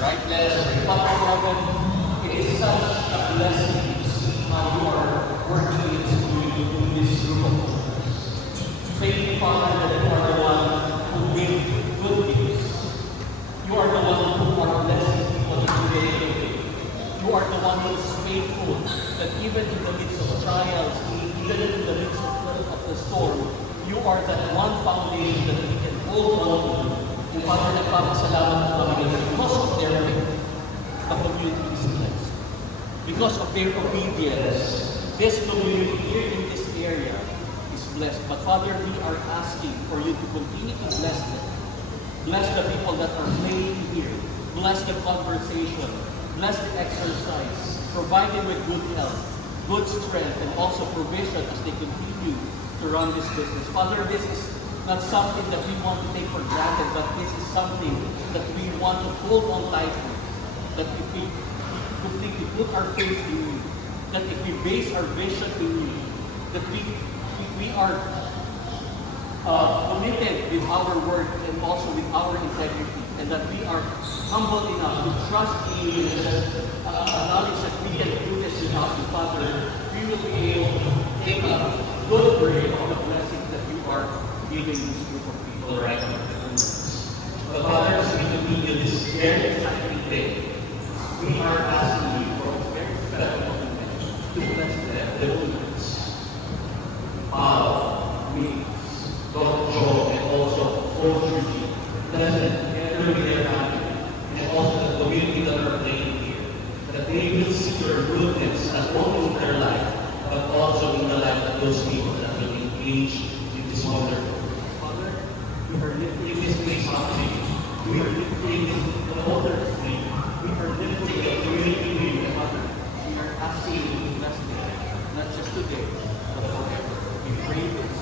Alright? Let us pray. Father in heaven, it is such a blessing how you are working in this group of people. Thank you, Father, that you are the one who brings good news. You are the one who are blessing people today. You are the one who is faithful, that even in the midst of trials, even in the midst of the storm, you are that one foundation that we can hold on to. And Father, nagpapasalamat po kami that because of their faith, the community is blessed. Because of their obedience, this community here in this area is blessed. But Father, we are asking for you to continue to bless them. Bless the people that are playing here. Bless the conversation. Bless the exercise. Provide them with good health, good strength, and also provision as they continue to run this business. Father, this is not something that we want to take for granted, but this is something that we want to hold on tightly. That if we completely put our faith in you, that if we base our vision in you, that we are committed with our word and also with our integrity, and that we are humble enough to trust in you and acknowledge that we can do this without you, Father. We will be able to take a good grade of the blessings that you are giving this group of people right now. But Father, as we continue this very exciting day, we are asking you for a very special moment to bless them, the wounds, Paul, me, Dr. Joe, and also Coach Rudy. Bless them together with their family, and also the community that are playing here. That they will see your goodness not only in their life, but also in the life of those people that will engage in this wonderful. Father, we are lifting this place up to you. We are lifting the older tree. We are lifting the community to you, Father. We are asking you to bless them, not just today, but forever. We pray this.